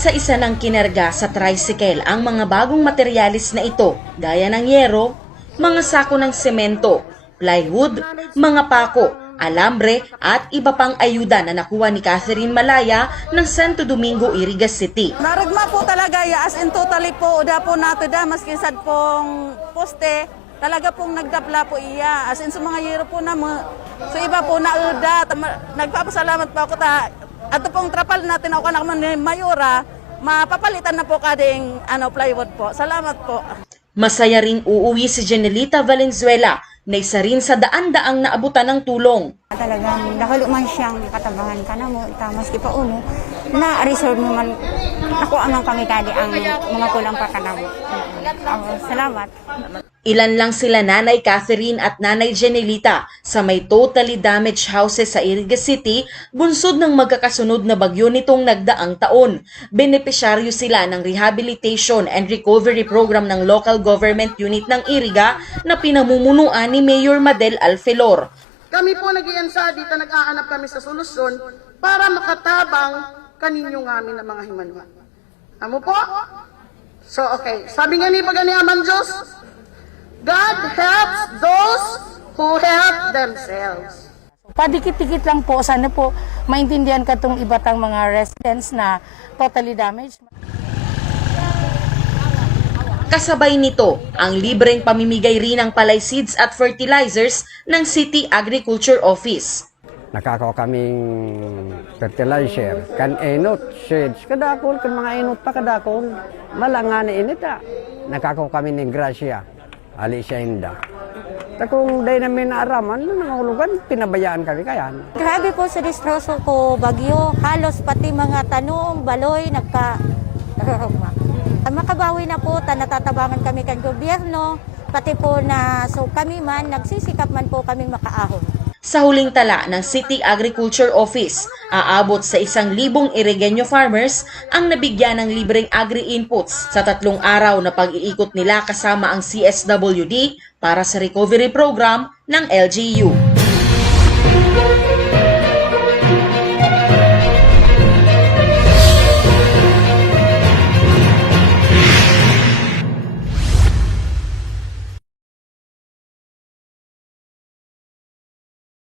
Isa-isa ng kinerga sa tricycle ang mga bagong materyales na ito gaya ng yero, mga sako ng semento, plywood, mga pako, alambre at iba pang ayuda na nakuha ni Catherine Malaya ng Santo Domingo, Irigas City. Naragma po talaga, as in totally po, uda po nato da, maski sad pong poste, talaga pong nagdapla po iya. As in sa mga yero po na, so iba po na uda, nagpapasalamat po ako ta, ato pong trapal natin ako naman ni Mayora, mapapalitan na po kading plywood po. Salamat po. Masaya ring uuwi si Janelita Valenzuela na isa rin sa daan-daang naabutan ng tulong. Talagang nakalo man siyang katabangan ka na mo, maski pa uno, na reserve mo man, ako amang kami kadi ang mga kulang pa ka na mo. Salamat. Ilan lang sila Nanay Catherine at Nanay Janelita sa may totally damaged houses sa Irigas City, bunsod ng magkakasunod na bagyo nitong nagdaang taon. Benepisyaryo sila ng Rehabilitation and Recovery Program ng Local Government Unit ng Iriga na pinamumunuan ni Mayor Madel Alfelor. Kami po nag-iansa dito, nag-aanap kami sa solusyon para makatabang kaninyo ngamin ng mga himanwa. Amo po? So, okay. Sabi nga ni Bagani Aman Diyos, God helps those who help themselves. Padikit-dikit lang po, sana po maintindihan ka itong ibatang mga residents na totally damaged. Kasabay nito, ang libreng pamimigay rin ng palay seeds at fertilizers ng City Agriculture Office. Nakakaw kaming fertilizer, kan enot, seeds, kadakol, kan mga enot pa kadakol. Malanga na inita. Nakakaw kami ng grasya, ali siya hinda. Kung day namin naaraman, nangahulugan, pinabayaan kami kayan. Grabe po sa distroso ko, bagyo, halos pati mga tanong, baloy, makabawi na po, natatabangan kami kan gobyerno, pati po na, so kami man, nagsisikap man po kaming makaahon. Sa huling tala ng City Agriculture Office, aabot sa 1,000 Irigenyo farmers ang nabigyan ng libreng agri-inputs sa 3 araw na pag-iikot nila kasama ang CSWD para sa recovery program ng LGU.